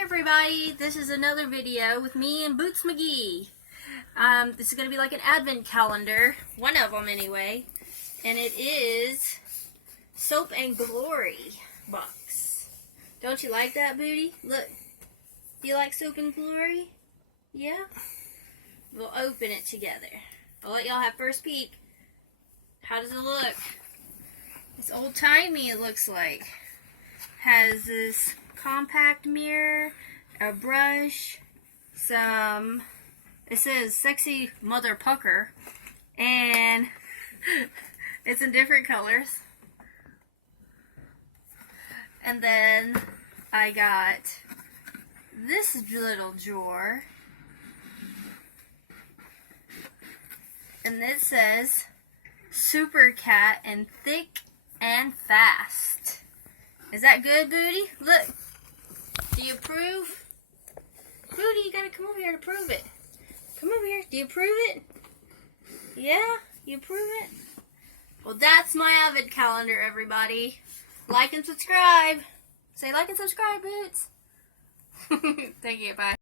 Hi everybody, this is another video with me and Boots MaGee. This is going to be like an advent calendar, one of them anyway, and it is Soap and Glory box. Don't you like that, Booty? Look, do you like Soap and Glory? Yeah? We'll open it together. I'll let y'all have first peek. How does it look? It's old-timey, it looks like. Has this compact mirror, a brush, some, it says sexy mother pucker, and it's in different colors. And then I got this little drawer, and it says Super Cat and Thick and Fast. Is that good, Booty? Look. Do you approve? Booty, you gotta come over here to prove it. Come over here. Do you approve it? Yeah? You approve it? Well, that's my advent calendar, everybody. Like and subscribe. Say like and subscribe, Boots. Thank you. Bye.